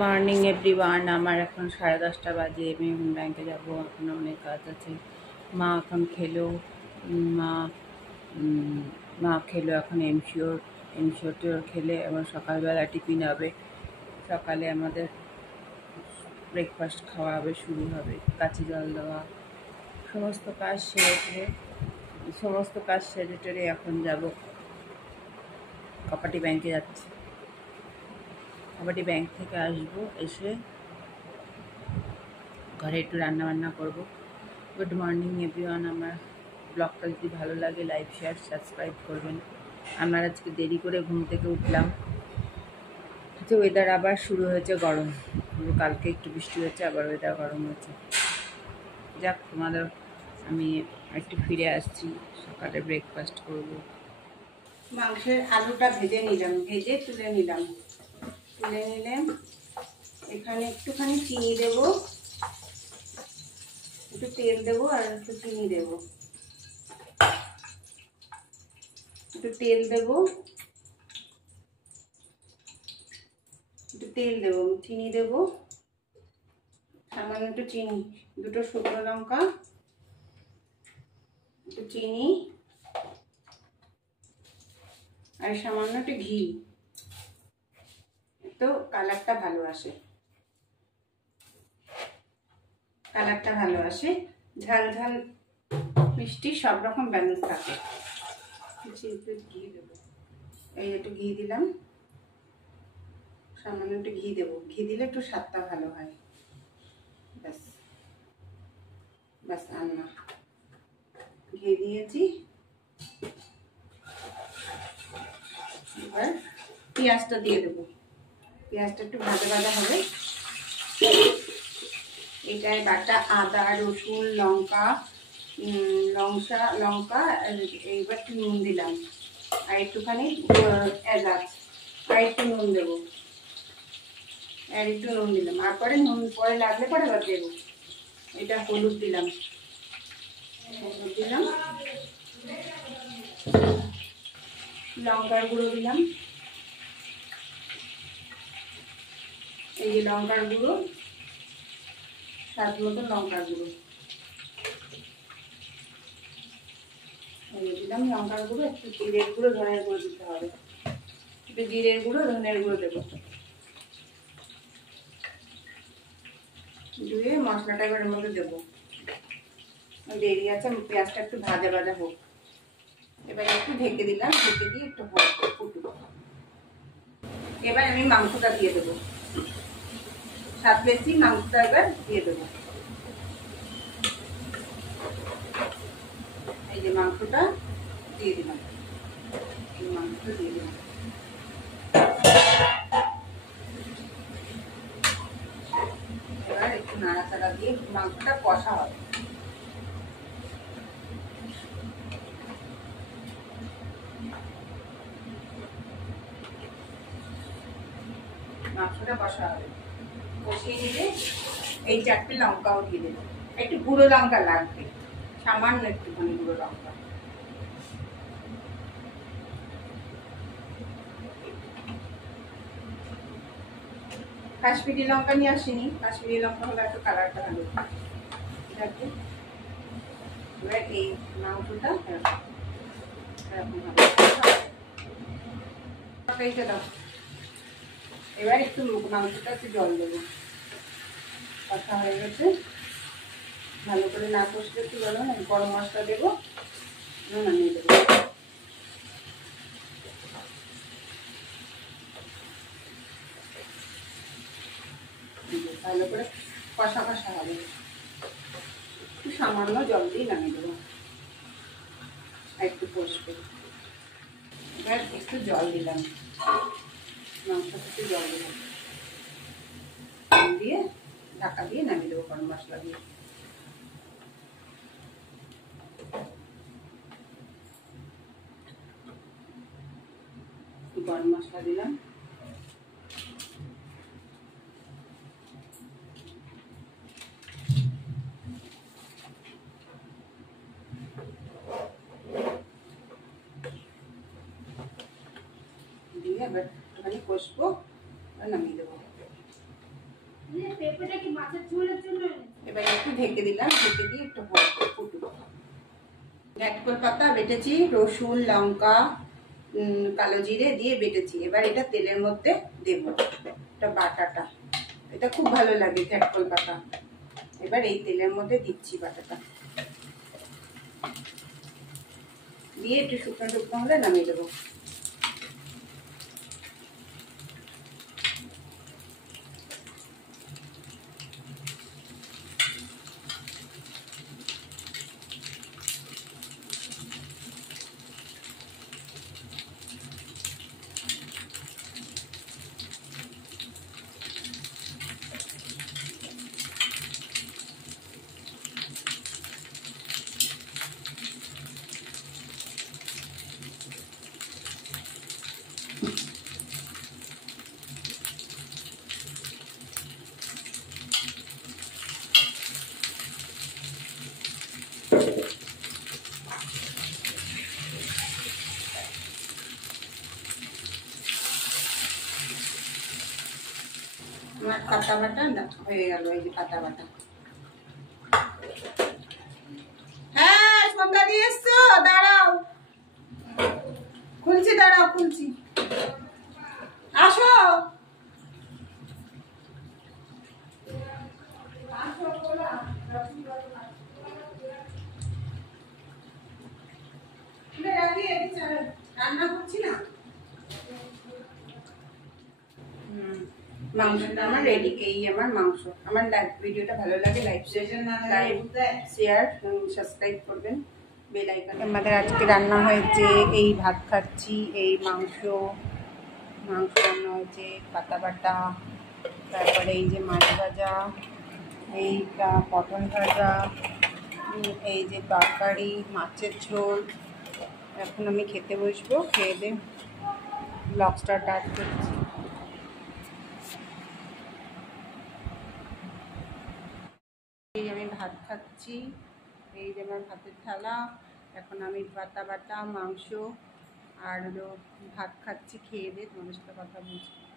Morning everyone. আমার এখন 10:30 বাজে। আমি এখন ব্যাংকে যাব, এখন অনেক কাজ আছে। মা এখন খেলো, মা মা খেলো এখন এমশিওর খেলে এবার সকালবেলা টিফিন হবে। সকালে আমাদের ব্রেকফাস্ট খাওয়া হবে, শুরু হবে কাচি জল দেওয়া, সমস্ত কাজ সেরে টেরে এখন যাব কপাটি ব্যাংকে যাচ্ছি। কপাটি ব্যাংক থেকে আসবো, এসে ঘরে একটু রান্নাবান্না করব। Good morning everyone. আমার ব্লগটা যদি ভালো লাগে লাইক শেয়ার সাবস্ক্রাইব করবেন। আমার আজকে দেরি করে ঘুম থেকে উঠলাম। আচ্ছা, ওয়েদার আবার শুরু হয়েছে গরম। কালকে একটু বৃষ্টি হয়েছে, আবার ওয়েদার গরম হয়েছে। যাক, তোমাদের আমি একটু ফিরে আসছি, সকালে ব্রেকফাস্ট করব। মাংসের আলুটা ভেজে নিলাম। তুলে নিলাম। এখানে একটুখানি চিনি দেবো, একটু তেল দেবো আর একটু চিনি দেবো। একটু তেল দেবো, চিনি দেবো, সামান্য একটু চিনি, দুটো শুকনো লঙ্কা, একটু চিনি আর সামান্য একটু ঘি। তো কালারটা ভালো আসে, ঝাল ঝাল মিষ্টি সব রকম ব্যালেন্স থাকে। ঘি দেবো, এই একটু ঘি দিলাম, সামান্য একটু ঘি দেবো। ঘি দিলে একটু স্বাদটা ভালো হয়। ব্যাস আর না, ঘি দিয়েছি। এবার পেঁয়াজটা দিয়ে দেবো। পেঁয়াজটা একটু ভাজা ভাজা হবে। এটায় বাটা আদা, রসুন, লঙ্কা, এইবার একটু নুন দিলাম আর একটুখানি এলাচ আর একটু নুন দেবো, আর পরে নুন পরে লাগলে পরে আবার দেবো। এটা হলুদ দিলাম, লঙ্কার গুঁড়ো দিলাম। এই যে লঙ্কার গুঁড়ো, স্বাদ মতো লঙ্কার গুঁড়ো দিলাম। লঙ্কার গুঁড়ো, একটু জিরের গুঁড়ো, ধনের গুঁড়ো দিতে হবে। একটু জিরের গুঁড়ো, ধনের গুঁড়ো দেবো। দিয়ে মশলাটা এবার এর মধ্যে দেবো। দেরি আছে, পেঁয়াজটা একটু ভাজা ভাজা হোক। এবার একটু ঢেকে দিলাম, ঢেকে দিয়ে একটু ফুটুক। এবার আমি মাংসটা দিয়ে দেবো, স্বাদ বেশি মাংসটা এবার দিয়ে দেবো। এই যে মাংসটা দিয়ে দিলাম, এবার একটু নাড়াচাড়া দিয়ে মাংসটা কষা হবে। কষিয়ে নিলে এই 4টে লঙ্কাও দিয়ে দেবো। একটু গুঁড়ো লঙ্কা লাগবে, সামান্য একটুখানি গুঁড়ো লঙ্কা। কাশ্মীরি লঙ্কা নিয়ে আসিনি, কাশ্মীরি লঙ্কা হলে একটু কালারটা ভালো। এবার এই মাংসটা দাও। এবার একটু মাংসটা একটু জল দেবো। কষা হয়ে গেছে, ভালো করে না কষলে একটু বলো, গরম মশলা দেবো, নামিয়ে দেবো। ভালো করে কষা হবে, একটু সামান্য জল দিয়ে নামিয়ে দেবো, একটু কষবে। এবার একটু জল দিলাম, মাংস থেকে জল দিলাম, দিয়ে ঢাকা দিয়ে নামিয়ে দেবো গরম মশলা দিয়ে। গরম মশলা দিলাম, দিয়ে এবার একটুখানি কষবো আর নামিয়ে দেবো। এবার একটু ঢেকে দিলাম, ঢেকে দিয়ে একটু ফুটুক। ঘ্যাটকল পাতা বেটেছি, রসুন, লঙ্কা, কালো জিরে দিয়ে বেটেছি। এবার এটা তেলের মধ্যে দেব, এটা বাটাটা। এটা খুব ভালো লাগে ঘ্যাটকল পাতা। এবার এই তেলের মধ্যে দিচ্ছি বাটাটা, দিয়ে একটু শুকনো শুকনো হলে নামিয়ে দেবো। আমার পাতা বাটা হয়ে গেল, এই যে পাতা বাটা। হ্যাঁ সন্ধ্যা দিয়ে এসছো, দাঁড়াও খুলছি, দাঁড়াও খুলছি, আসো রান্না করছি না। মাংসটা আমার রেডি। এই আমার মাংস। আমার ভিডিওটা ভালো লাগে লাইক শেয়ার সাবস্ক্রাইব করবেন, বেল আইকন। আমাদের আজকে রান্না হয়েছে, এই ভাত খাচ্ছি, এই মাংস রান্না হয়েছে, পাতা বাটা, তারপরে এই যে মাছ ভাজা, এইটা পটল ভাজা, এই যে তরকারি, মাছের ঝোল। এখন আমি খেতে বসবো, খেয়ে দিয়ে ব্লগটা স্টার্ট করছি। এই আমি ভাত খাচ্ছি, এই যে আমার ভাতের থালা। এখন আমি পাতা বাটা, মাংস আর ভাত খাচ্ছি, খেয়ে দিয়ে তোমাদের সাথে কথা বলছি।